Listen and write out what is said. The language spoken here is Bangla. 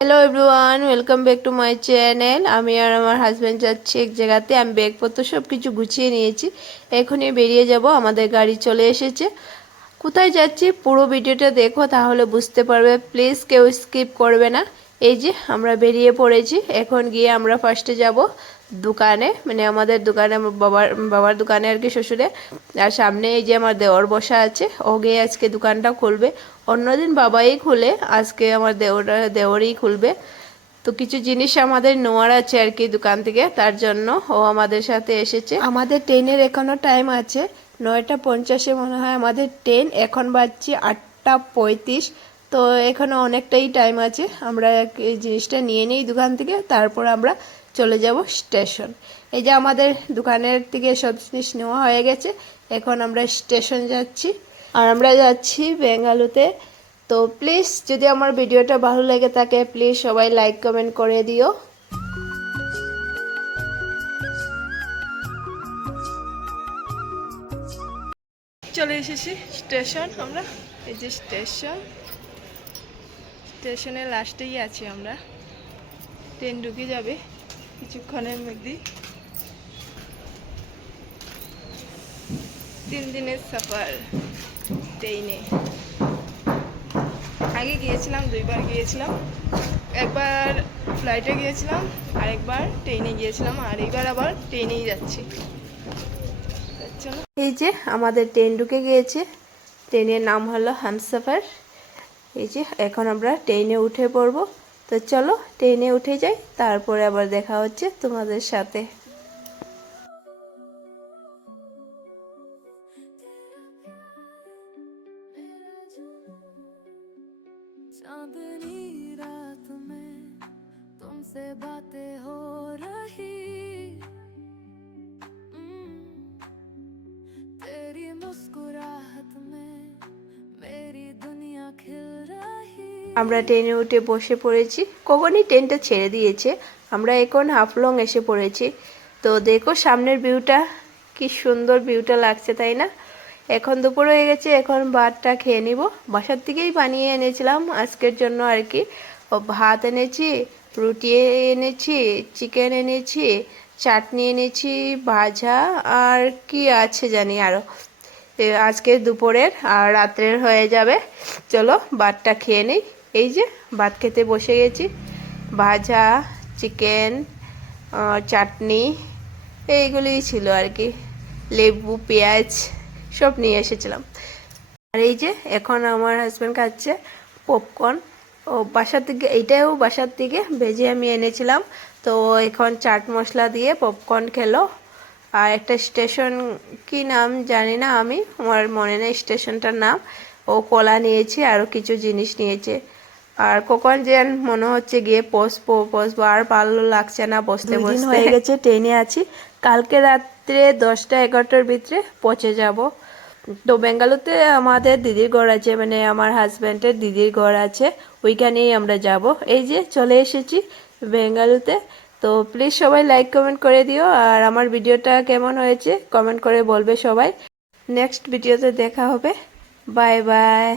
Hello everyone welcome back to my channel আমি আর আমার হাজব্যান্ড যাচ্ছি এক জায়গাতে। আমি ব্যাগপত্র সব কিছু গুছিয়ে নিয়েছি। এখনই বেরিয়ে যাব। আমাদের গাড়ি চলে এসেছে। কোথায় যাচ্ছি? পুরো ভিডিওটা দেখো, তাহলে বুঝতে পারবে। প্লিজ কেউ স্কিপ করবে না। এই যে, আমরা বেরিয়ে পড়েছি। এখন গিয়ে আমরা ফার্স্টে যাব। দোকানে মানে আমাদের দোকানে বাবার বাবার দোকানে আর কি শ্বশুরে। আর সামনে এই যে আমার দেওর বসা আছে ও গিয়ে আজকে দোকানটা খুলবে। অন্যদিন বাবাই খুলে, আজকে আমার দেওরা, দেওরই খুলবে। তো কিছু জিনিস আমাদের নেওয়ার আছে আর কি দোকান থেকে, তার জন্য ও আমাদের সাথে এসেছে। আমাদের ট্রেনের এখনও টাইম আছে, নয়টা পঞ্চাশে মনে হয় আমাদের ট্রেন, এখন বাজছে আটটা পঁয়ত্রিশ। তো এখনও অনেকটাই টাইম আছে, আমরা এই জিনিসটা নিয়ে নিই দোকান থেকে, তারপর আমরা চলে যাব স্টেশন। এই যে আমাদের দোকানের থেকে সব জিনিস নেওয়া হয়ে গেছে, এখন আমরা স্টেশন যাচ্ছি। আর আমরা যাচ্ছি বেঙ্গালুতে তো প্লিজ, যদি আমার ভিডিওটা ভালো লেগে থাকে, প্লিজ সবাই লাইক, কমেন্ট করে দিও। চলে এসেছি স্টেশন আমরা। এই যে স্টেশন। স্টেশনের লাস্টেই আছি আমরা। ট্রেন ঢুকে যাবে। কিছুক্ষণের মধ্যেই তিন দিনের সফর ট্রেনে আগে গিয়েছিলাম, দুইবার গিয়েছিলাম। একবার ফ্লাইটে গিয়েছিলাম, আরেকবার ট্রেনে গিয়েছিলাম, আর এইবার আবার ট্রেনেই যাচ্ছি। এই যে আমাদের ট্রেন ঢুকে গিয়েছে। ট্রেনের নাম হলো হামসফার। এই যে এখন আমরা ট্রেনে উঠে পড়ব। তো চলো ট্রেনে উঠে যাই তারপরে আবার দেখা হচ্ছে তোমাদের সাথে चांदनी रात में तुमसे बातें हो रही আমরা ট্রেনে উঠে বসে পড়েছি। কখনই ট্রেনটা ছেড়ে দিয়েছে। আমরা এখন হাফলং এসে পড়েছি। তো দেখো সামনের ভিউটা, কি সুন্দর ভিউটা লাগছে, তাই না? এখন দুপুর হয়ে গেছে, এখন ভাতটা খেয়ে নিব। বাসার থেকেই বানিয়ে এনেছিলাম আজকের জন্য আর কি। ভাত এনেছি, রুটি এনেছি, চিকেন এনেছি, চাটনি এনেছি, ভাজা আর কি আছে জানি আরও আজকে দুপুরের আর রাত্রের হয়ে যাবে। চলো ভাতটা খেয়ে নিই। এই যে ভাত খেতে বসে গেছি। ভাজা, চিকেন চাটনি, এইগুলোই ছিল আর কি। লেবু, পেঁয়াজ সব নিয়ে এসেছিলাম। আর এই যে এখন আমার হাজব্যান্ড খাচ্ছে পপকর্ন ও বাসার থেকে এইটাও বাসার থেকে ভেজে আমি এনেছিলাম। তো এখন চাট মশলা দিয়ে পপকর্ন খেলো। আর একটা স্টেশন কি নাম জানি না আমি, আমার মনে নেই স্টেশনটার নাম। ও কলা নিয়েছে আরও কিছু জিনিস নিয়েছে। আর কখন যে মনে হচ্ছে গিয়ে বসবো বসবো আর ভালো লাগছে না বসতে বসতে। হয়ে গেছে ট্রেনে আছি। কালকে রাত্রে দশটা এগারোটার ভিতরে পচে যাব। তো বেঙ্গালুরুতে আমাদের দিদির ঘর আছে মানে আমার হাজব্যান্ডের দিদির ঘর আছে ওইখানেই আমরা যাব। এই যে চলে এসেছি বেঙ্গালুরুতে। তো প্লিজ সবাই লাইক কমেন্ট করে দিও। আর আমার ভিডিওটা কেমন হয়েছে কমেন্ট করে বলবে সবাই। নেক্সট ভিডিওতে দেখা হবে। Bye bye